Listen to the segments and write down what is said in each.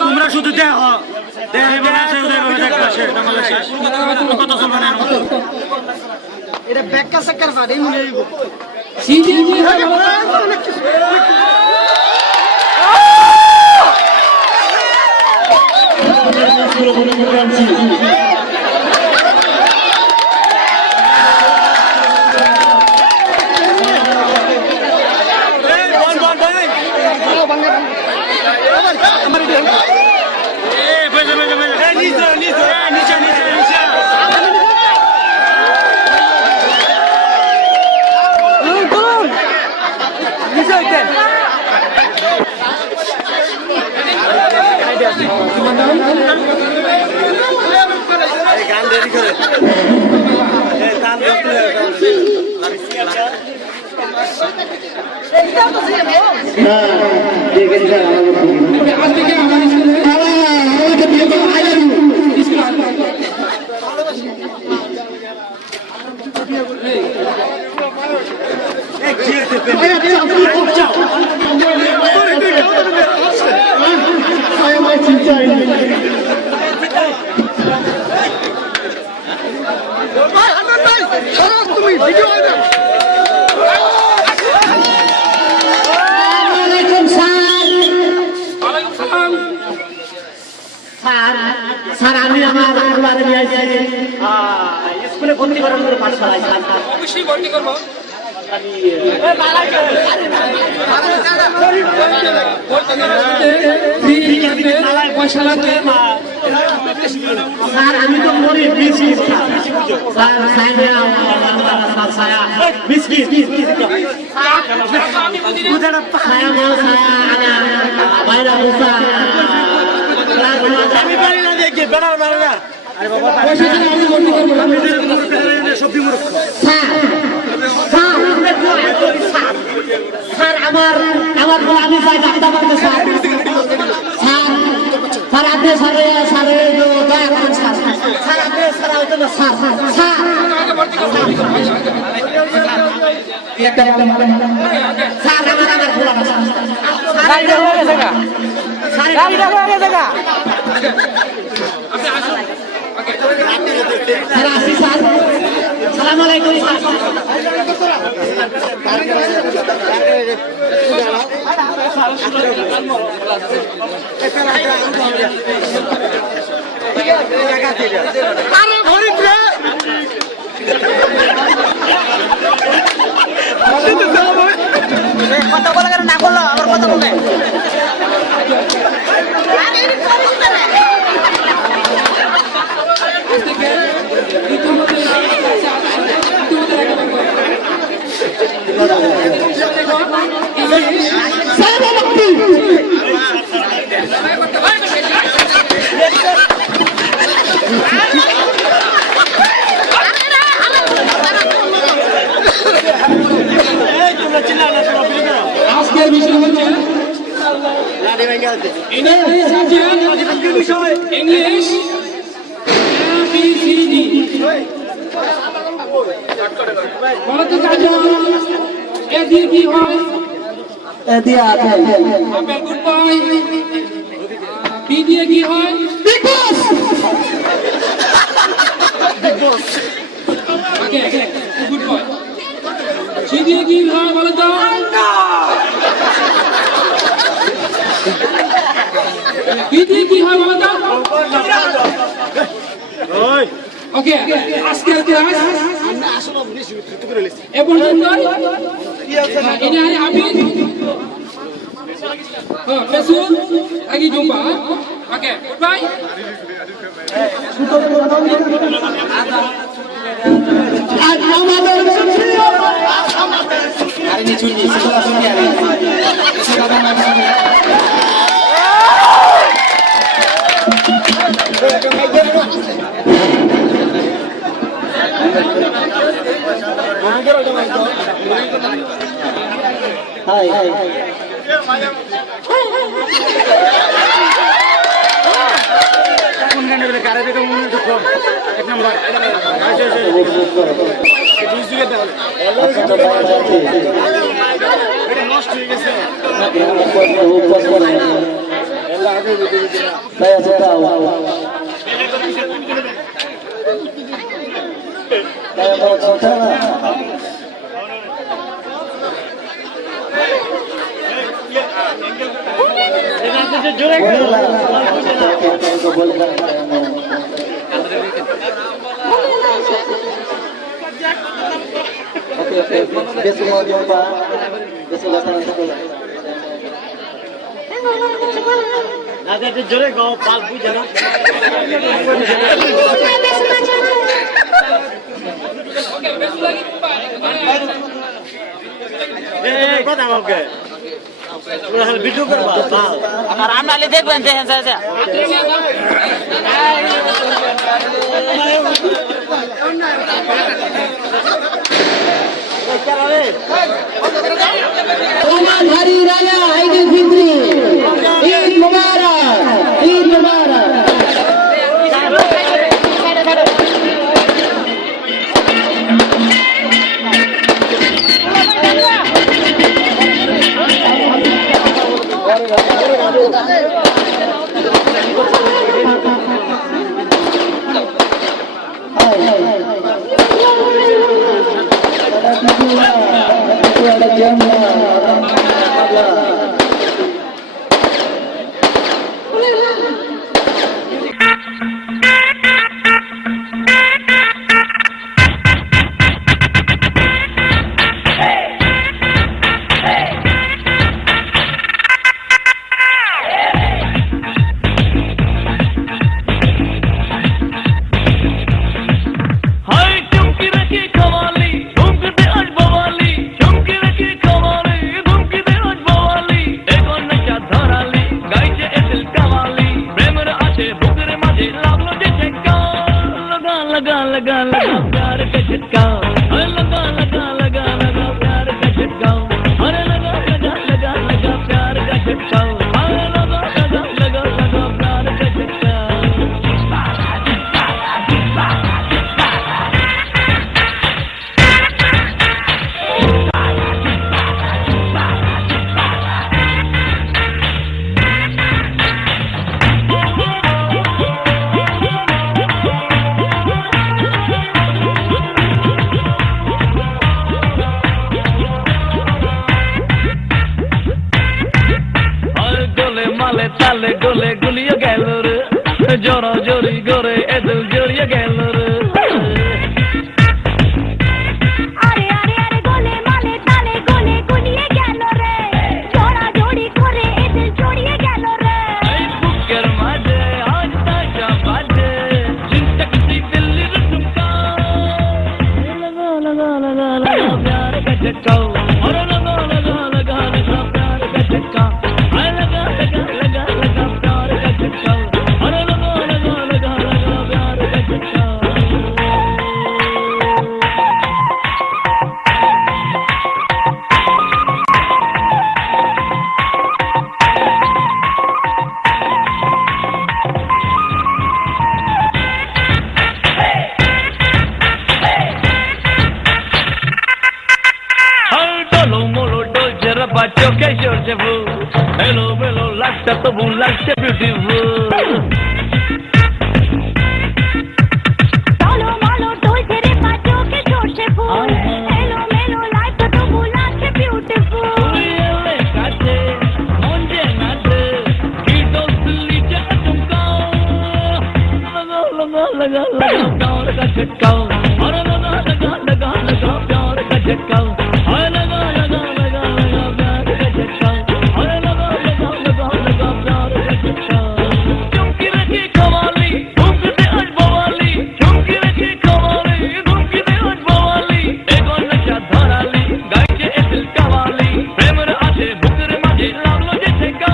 তোমরা শুধু দেখো কত চলবে না এটা ব্যাখ্যা সাক্ষার পাঠ এই মনে হইব গান রেডি করে স্যার আমি আমার পরিবারে নিয়ে আসছি স্কুলে ভর্তি করার জন্য পাঠশালায় অবশ্যই ভর্তি করবো স্যার আমি তো মরি স্যার আমি পারি না দেখি বেড়ার পারে না স্যার আমার আমি চাই ডাক্তার পারবো স্যার স্যার আপনি স্যারে স্যারে দয়া করেন স্যার স্যার আপনি স্যার হয়তো না স্যার স্যার স্যার আমার ভুল আছে স্যার আসি স্যার সালাম আলাইকুম কথা বলে না বললো আবার কথা বলে আজকের বিষয় হচ্ছে ইংলিশ ABCD বলতো কাজল এ দিয়ে কি হয় এদি আছে আপেল গুড বয় বি দিয়ে কি হয় ওকে গুড বয় সি দিয়ে কি হয় বলতো বি দিয়ে কি হয় বলতো ওকে আজকের ক্লাস এ পর্যন্ত ini hari habis besok lagi jumpa oke goodbye hari ini cuti sekolah cuti hari ini Hai. Minute বলে কারে দেখে মনে তো কম এক নাম্বার এটা নষ্ট হয়ে গেছে জোরে গাও পাল বুঝে না কথা আমাকে ভিডিও করবা আর আমরা দেখবেন দেখেন তোমার হারি রায়া আইডি ফিত্রি ঈদ মুবারক ঈদ মুবারক তালে গলে গুলিয়ে গেল রে জোরা জোরি করে এদল জড়িয়ে গেল রে আরে আরে আরে গলে মালে তালে গলে গুলিয়ে গেল রে জোরা জড়ি করে এদল জড়িয়ে গেল রে এই বুকের মাঝে আজ তাজা বাজে চিন্তা কিসি দিল্লির ঠুমকা লগা লগা লগা লগা प्यार का झटका और लगा लगा लगा लगा प्यार का झटका लगा लगा लगा लगा प्यार का झटका और लगा लगा लगा लगा प्यार का झटका बच्चों के शोर से वो हेलो हेलो लगता तो वो लगता ब्यूटीफुल चलो मालो डोल तेरे बच्चों के शोर से फूल हेलो मेलो लाइफ तो वो लगता ब्यूटीफुल ये काटे मुझे ना दे कीटो सिल्ली जा तुमको लगा लगा लगा लगा प्यार का झटका और लगा लगा लगा लगा प्यार का झटका और लगा लगा लगा लगा प्यार का झटका और लगा लगा लगा लगा प्यार का झटका चुमकी रखी कवाली घूमते आज बवाली चुमकी रखी कवाली घूमते आज बवाली एक और नशा धराली गायचे ए दिल कवाली प्रेम रे आशे बुकरे माझे लागलो जे ठेका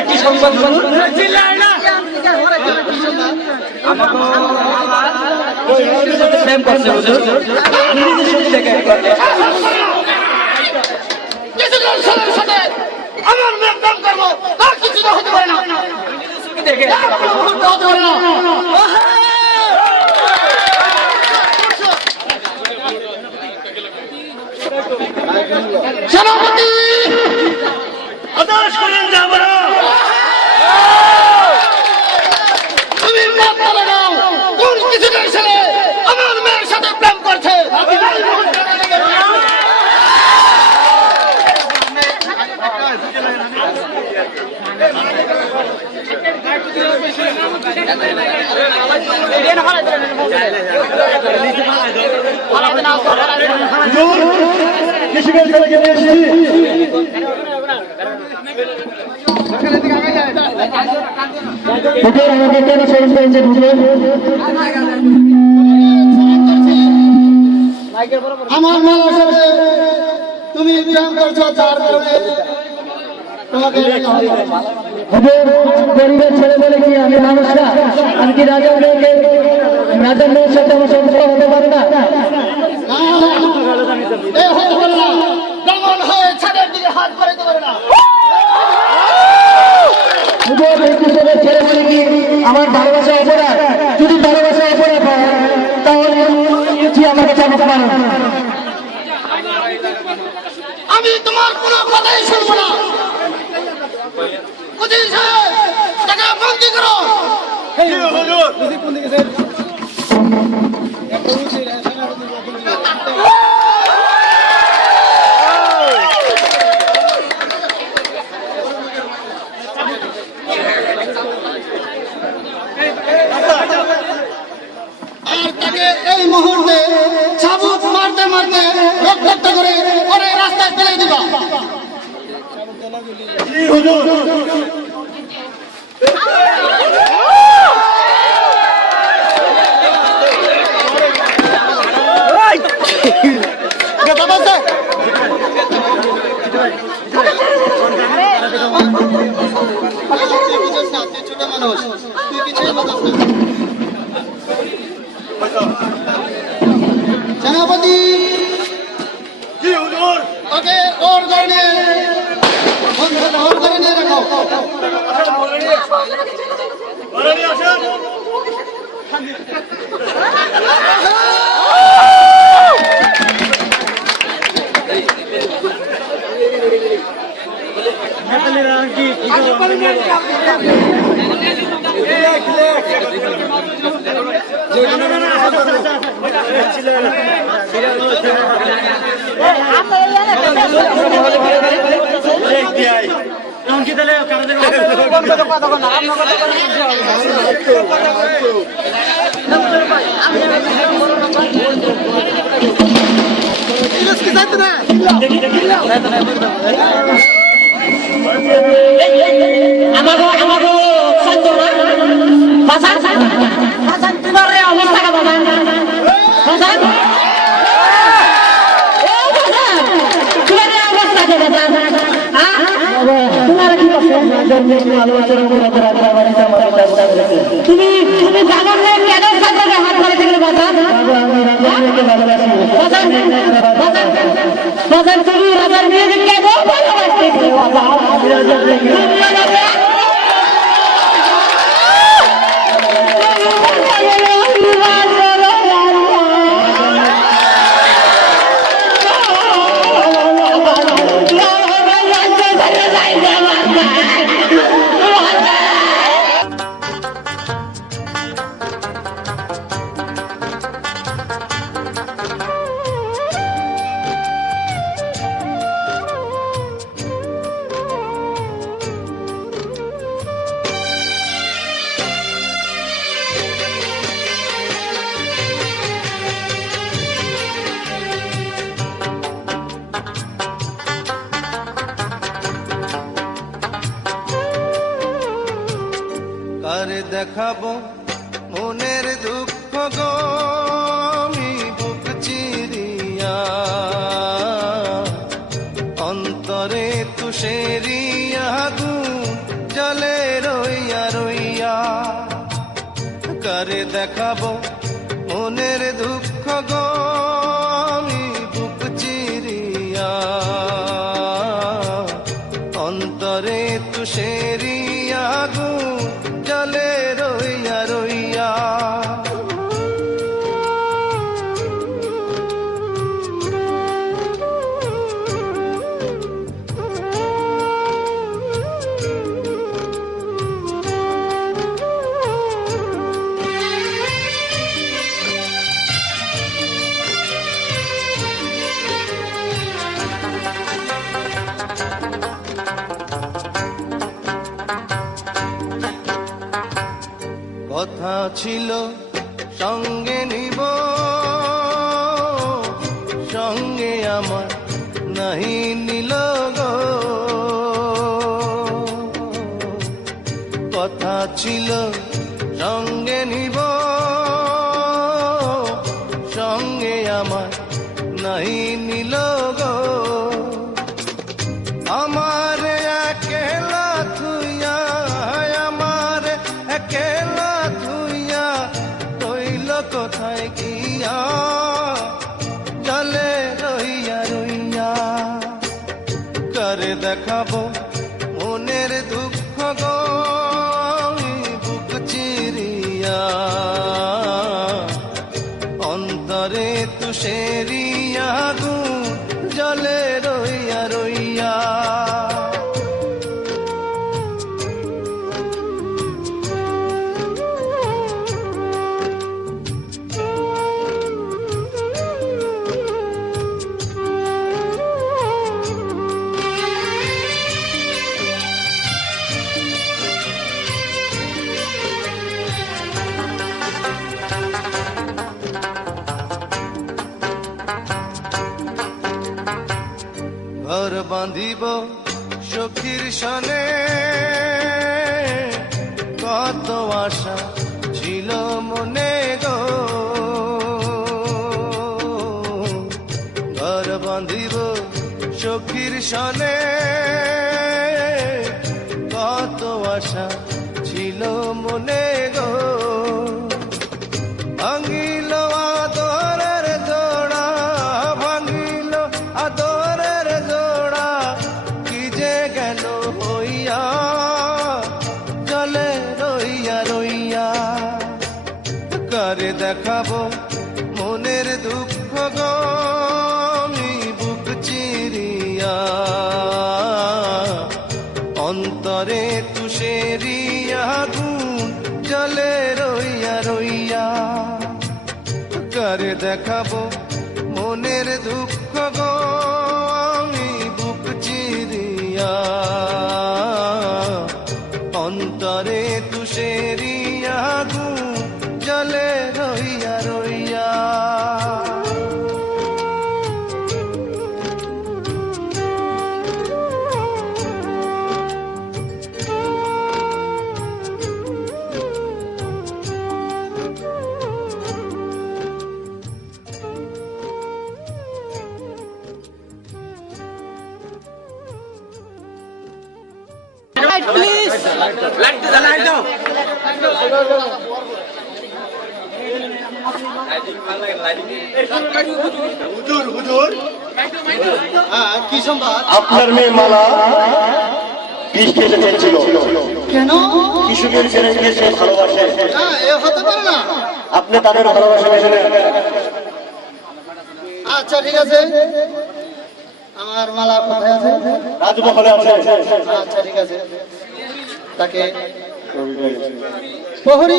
একটি সংবাদ বলুন। প্রেম করছে হুজুর, নিজের সাথে দেখা করবে। কিছুদিন ছেলের সাথে আমার মেয়ে প্রেম করবো, তার কিছু তো হতে পারে না, দেখে হতে পারে না। সেনাপতি আদেশ করেন যাব না। তুমি মেয়ে বলে নাও, কোন কিছুদিন ছেলে আমার মেয়ের সাথে প্রেম করছে। আমার মেয়ের সাথে তুমি প্রেম করছো, তার কারণে তোমাকে গরিবের ছেলে বলে কি আমি মানুষ না? আমি কি রাজার মেয়েকে, রাজার মেয়ের সাথে আমার সম্পর্ক হতে পারে না? এ হতে পারে না, কেমন হয়ে ছাদের দিকে হাত বাড়াতে পারে না। ছেলে বলে কি আমার ভালোবাসা অপরাধ? যদি ভালোবাসা অপরাধ হয় তাহলে কি আমাকে চাপতে পারে? আমি তোমার কোনো কথাই শুনবো না। উজির সাহেব, তাকে বন্দি করো। আর তাকে এই মুহূর্তে চাবুক মারতে মারতে রক্তাক্ত করে পরে রাস্তায় ফেলে দিবা। ছোট মানুষ, তুই কিছুই বুঝিস না। সেনাপতি ওকে ওর ঘরে নিয়ে রাখো। তুমি জানো না কেন সাথে হাত ধরে থেকে বাজান তুমি রাজার মেয়েকে কেন ভালোবাসতে কারে দেখাবো মনের দুঃখ গো, আমি বুক চিরিয়ে রইয়া অন্তরে তুষেরি আগুন জলে রইয়া রইয়া কারে দেখাবো মনের দুঃখ গো আমি বুক চিরিয়া অন্তরে তুষেরি আগুন জলে রইয়া রইয়া কথা ছিল সঙ্গে নিব সঙ্গে আমার নাহি নিল গো কথা ছিল সঙ্গে নিব সঙ্গে আমার নাহি নিল গো আমার একেলা থুইয়া আমার একেলা থুইয়া রইল কোথায় গিয়া জলে রইয়া রইয়া করে দেখাবো মনের দুঃখ গো আমি বুক চিরিয়া অন্তরে তুষেরি আগুন জলে রইয়া রইয়া ঘর বাঁধিব সখীর সনে কত আশা ছিল মনে গো ঘর বাঁধিব সখীর সনে কত আশা ছিল মনে গো ভাঙিল আদরের জোড়া ভাঙিল আদরের জোড়া কি যে গেল হইয়া জলে রইয়া রইয়া করে দেখাবো মনের দুঃখ গো আমি বুক চিরিয়া অন্তরে তুষেরি আগুন জলে রইয়া রইয়া করে দেখাবো মনের দুঃখ গো আমি বুক চিরিয়া অন্তরে তুষেরি আগুন জলে রইয়া রইয়া কি সংবাদ? আপনার মেয়ে মালা বিষ খেতে চেয়েছিল কেন? কিশোরের ছেলেকে সে ভালোবাসে না, এ হতে পারে না। আপনি তাদের ভালোবাসা বেছে নেন। আচ্ছা ঠিক আছে, আমার মালা কোথায় আছে? রাজমহলে আছে। আচ্ছা ঠিক আছে, তাকে প্রহরী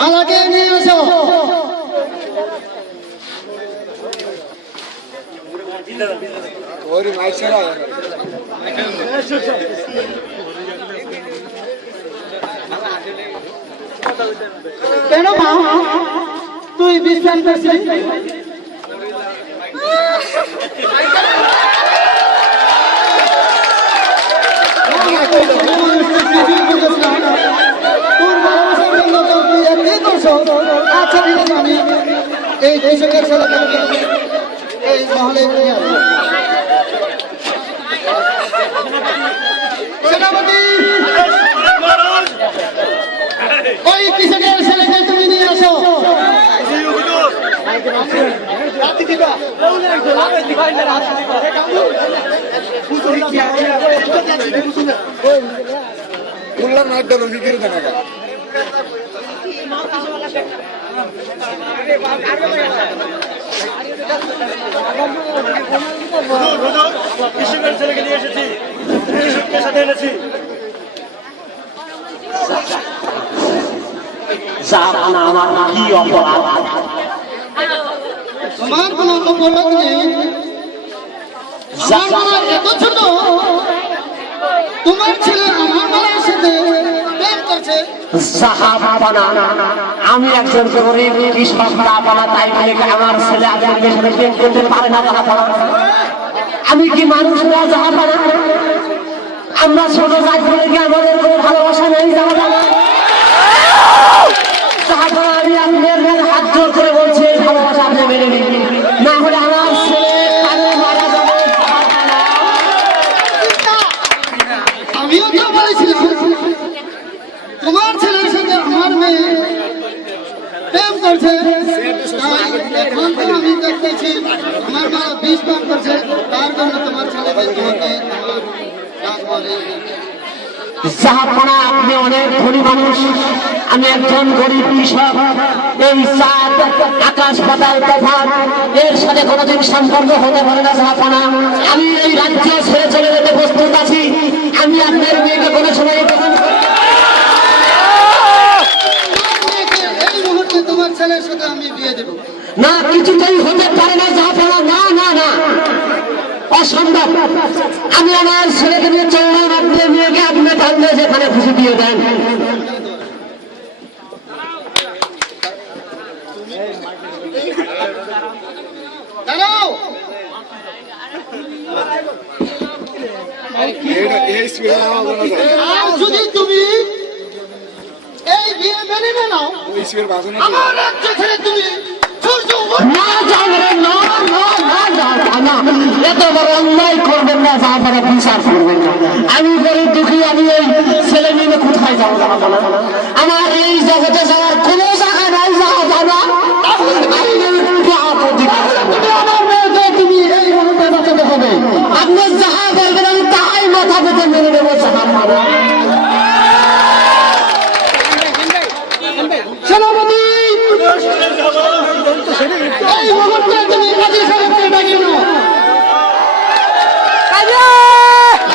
মালাকে নিয়ে আসো। কেন মা তুই বিশ্রাম করছিস? তোর ভালোবাসার জন্য তুই এমনি করছো। আচ্ছা ঠিক আছে, আমি এই কৃষকের ছেলেকে এই মহলে নিয়ে আসো। সেনাপতি, ওই কৃষকের ছেলেকে তুমি নিয়ে আসো। কৃষকের ছেলেকে নিয়ে এসেছি, কৃষককে সাথে এনেছি। আমার কি অপরাধ? তোমার কোনো অপরাধ নেই। আমার গলা এত ছোট, তোমার ছেলে আমার গলার সাথে প্রেম করছে। আমি একজন গরিব কৃষক, তাই বলে আমার ছেলে আপনাদের সাথে প্রেম করতে পারে না? আমি কি মানুষ না? জাহাপানা, আমরা ছোট জাত বলে কি আমাদের কোনো ভালোবাসা নেই? জাহাপানা, আমি আপনাদের হাত জোর করে বলছি, ভালোবাসা আপনি মেনে নিন, না হলে আমার ছেলে মারা যাবে। আমিও তো বলেছিলাম তোমার ছেলের সাথে আমার মেয়ে প্রেম করছে, তাই এখন তো আমি দেখতেছি আমার মা বিষ পান করছে, তার জন্য তোমার ছেলেকে তোমাকে আমার ডাক বলে। জাহাপনা, আপনি অনেক ধনী মানুষ, আমি একজন গরিব কৃষক। এই চাঁদ আকাশ পাতাল তফাৎ, এর সাথে কোনোদিন সম্পর্ক হতে পারে না। জাহাপনা, আমি এই রাজ্য ছেড়ে চলে যেতে প্রস্তুত আছি। আমি আপনার মেয়েকে কোনো সময় গ্রহণ করব এই মুহূর্তে তোমার ছেলের সাথে আমি বিয়ে দেবো না। কিছুতেই হতে পারে না জাহাপনা, না না না, অসম্ভব। আমি আমার ছেলেকে নিয়ে চললাম, আপনার মেয়েকে আপনার ঠান্ডা যেখানে খুশি দিয়ে দেন। দাঁড়াও। আর যদি তুমি এই বিয়ে মেনে নাও, আমার রাজ্য ছেড়ে তুমি সূর্য না যাবেন, না না না জাহাপনা, এত বড় অন্যায় করবেন না জাহাপনা, বিচার করবেন না। আমি গরিব দুঃখী, আমি এই ছেলে নিয়ে কোথায় যাবো জাহাপনা? আমার এই জগতে যাওয়ার কোনো জায়গা নাই জাহাপনা। তুমি আমার মেয়েকে তুমি এই মুহূর্তে বাঁচাতে হবে। আপনি যাহা বলবেন আমি তাই মাথা পেতে মেনে নেবো জাহাপনা। সেনাপতি, এই মুহূর্তে তুমি কাজী সাহেবকে ডাকিয়ে নাও।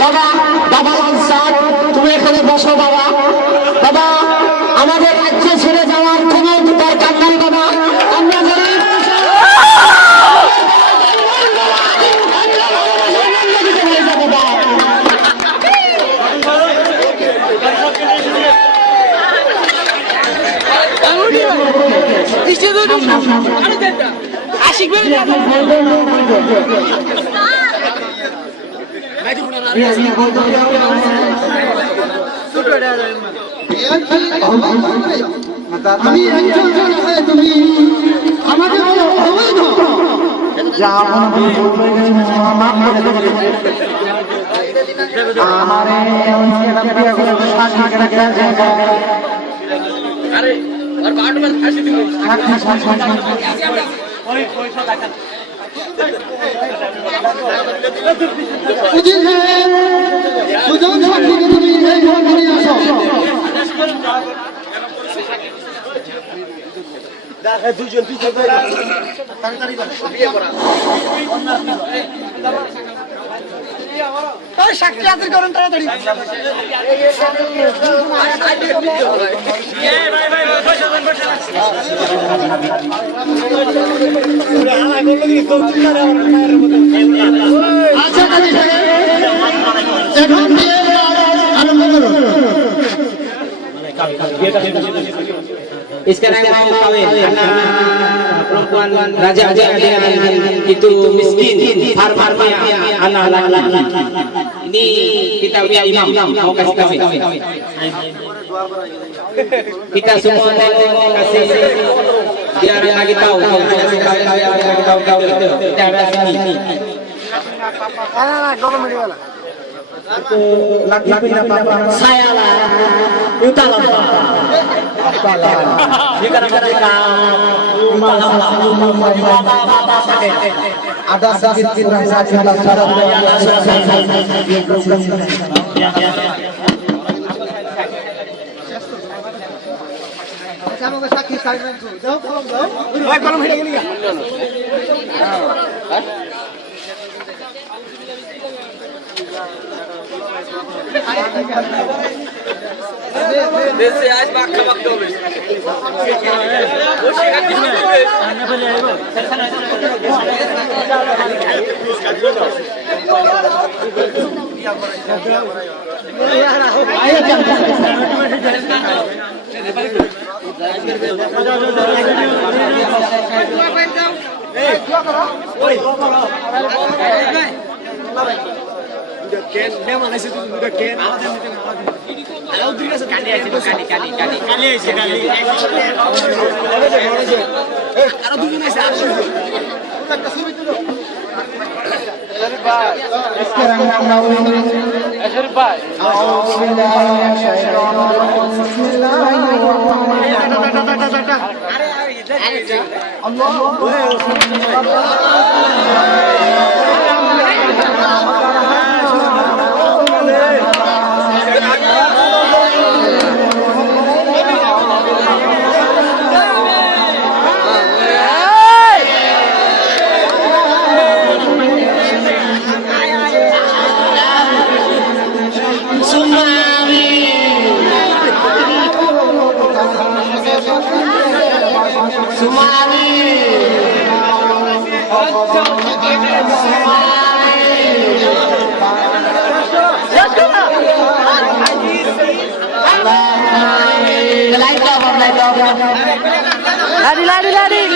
বাবা, বাবা লালসাদ, তুমি এখানে বসো বাবা। বাবা, আমাদের রাজ্য ছেড়ে যাওয়ার কোনো দরকার নাই বাবা, আমরা গরিব আশিক ভাই আমি একজন হয়ে তুমি আমাকে বলো অবৈধ। উচিত সুজন সাক্ষীকে তুমি এই ঘরে নিয়ে আসো। দুজন পিছনে সাক্ষী হাজির করেন তাড়াতাড়ি। আচ্ছা কাজী সাহেব, এখন বিয়ের আরম্ভ করো। Iskan yang mau kawin karena perempuan raja itu miskin, harta-hartanya anak laki-laki. Ini kita punya imam mau kasih kawin. Kita semua mau kasih biar lagi tahu lagi tahu kita ada sini saya lah utala jika mereka ada sedikit kurang saja syarat Sama ke sakit saya tu. Jauh tolong jauh. Baik kalau hilang ini. Desse आज बाका बाका होईल गोष्टी का किती आहे अन्य पण आहे Ken, memang nasi itu udah Ken. Ada udah nasi kali aja, kali aja. Ada dulu nasi ada. Udah kasih itu dulu. Sekarang mau lari.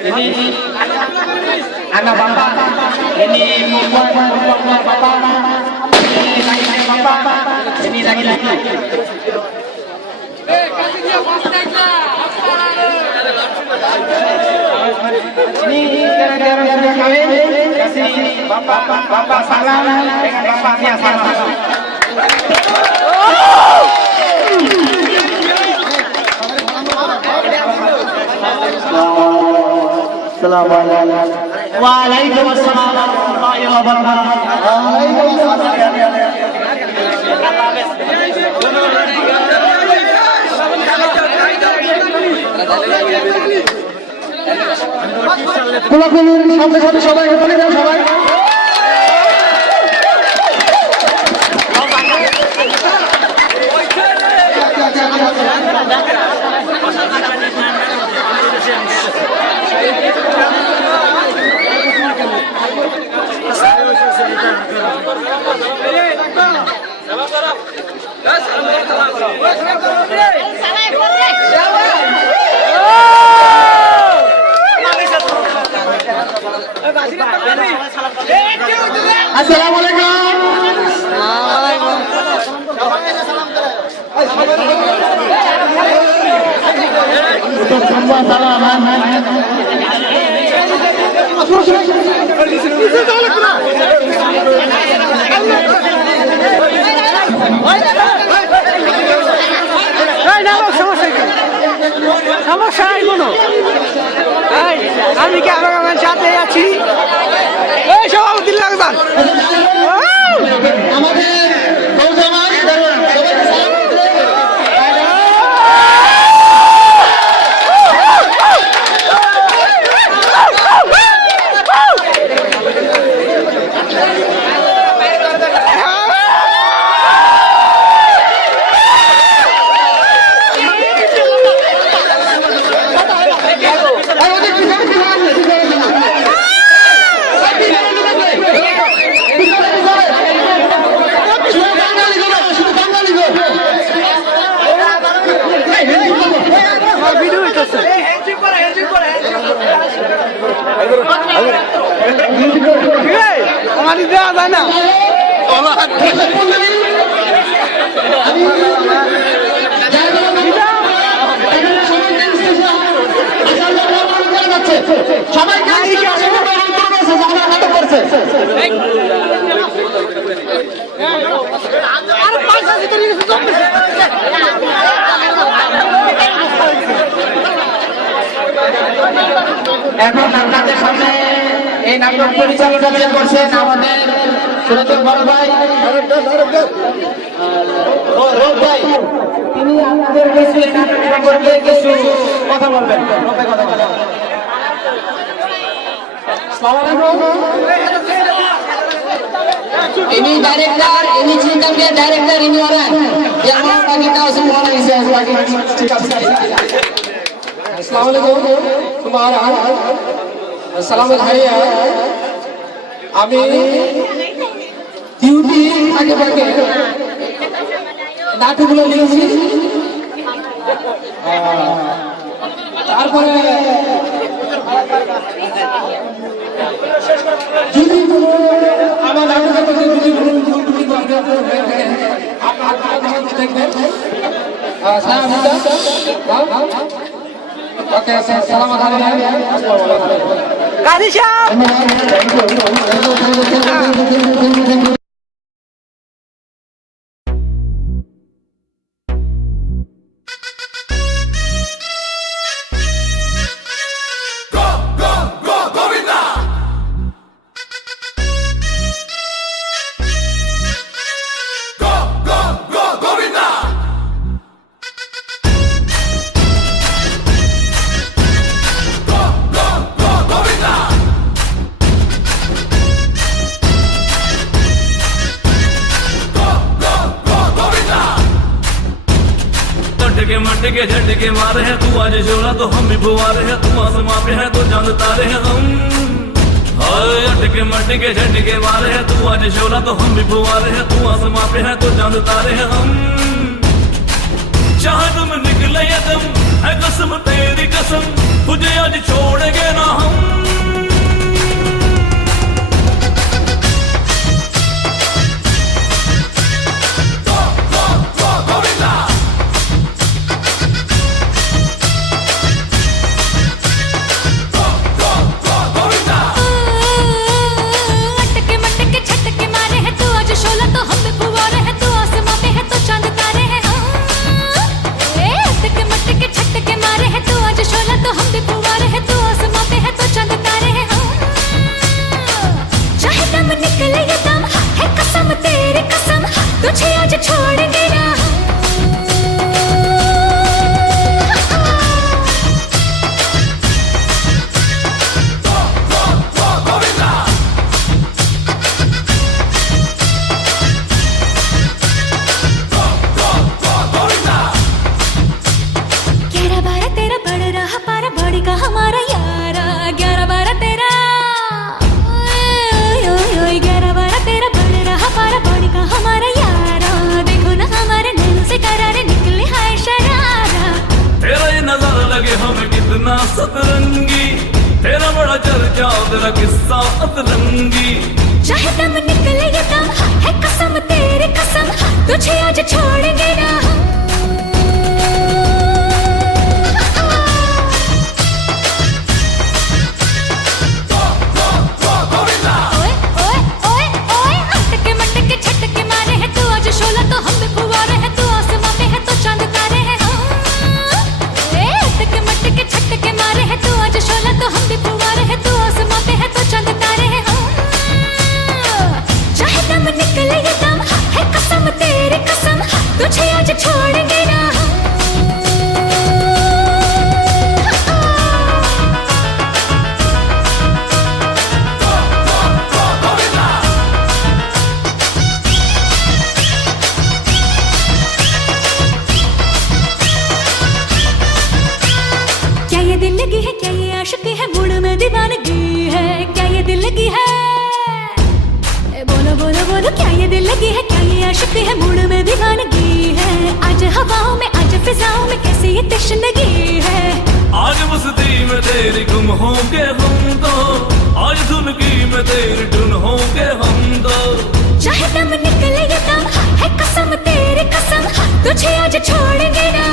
ini anak bapak, ini bapak, ini laki-laki, ini laki-laki. Ini gara-gara sudah kawin, kasih bapak salam dengan bapaknya salam. Waalaikumsalam warahmatullahi wabarakatuh. সবাই Assalamualaikum. Untuk semua salaman. সমস্যা নাই কোনো। আমি কি আমার সাথে আছি? এই সভাপতি লাগবেন। যায় না সবাই করছে এখন আপনাদের সামনে এই নাটক পরিচালনা করছেন আমাদের সুরতের বড় ভাই তিনি আপনাদের কিছু এই নাটক সম্পর্কে কিছু কথা বলবেন। ini director, ini cerita dia director, ini orang yang mau bagi tahu semua orang yang saya bagi cerita sekali. Assalamualaikum, Selamat hari ya. আমি ডিউটি আগে আগে নাটকগুলো লিখেছি, তারপরে যদি আমার নাটকের মধ্যে যদি কোনো ভুল ত্রুটি আপনারা দেখবেন। ওকে, সালামাত আলাইকুম। কাজী সাহেব के झटके मारे हैं तू आज शोला तो हम भी फुवारे हैं, तू आसमां पे है तो चांद तारे हैं हम। हाय अटके मटके झटके मारे हैं तू आज शोला तो हम भी फुवारे हैं, तू आसमां पे है तो चांद तारे हैं हम। चाहे तुम निकले या तुम है कसम तेरी कसम, तुझे आज छोड़ेंगे ना हम। तुझे आज छोड़ेंगे ना सतरंगी तेरा बड़ा चर्चा तेरा किस्सा अतरंगी। चाहे दम निकले ये दम है कसम तेरी कसम, तुझे आज छोड़ेंगे ना। ओए ओए ओए ओए अटके मटके छटके मारे हैं तू आज शोला तो हम भी फुवारे हैं, तू आसमां पे है तो चांद तारे हैं हम। अटके मटके छटके मारे हैं तू आज शोला तो हम भी फुवारे हैं, तू आसमां पे है तो चांद तारे हैं हम। चाहे दम निकले ये दम है कसम तेरी कसम, तुझे आज छोड़ेंगे ना। क्या ये दिल लगी है, क्या ये आशिकी है, मूड में दीवानगी है, क्या ये दिल लगी है। बोलो बोलो बोलो क्या ये दिल लगी है, क्या ये आशिकी है, मूड में दीवानगी है। आज हवाओं में आज फिजाओं में कैसी ये तशनगी है। आज मस्ती में तेरी गुम होंगे हम तो, आज धुन की में तेरी धुन होंगे हम तो। मुझे आज छोड़ेंगे ना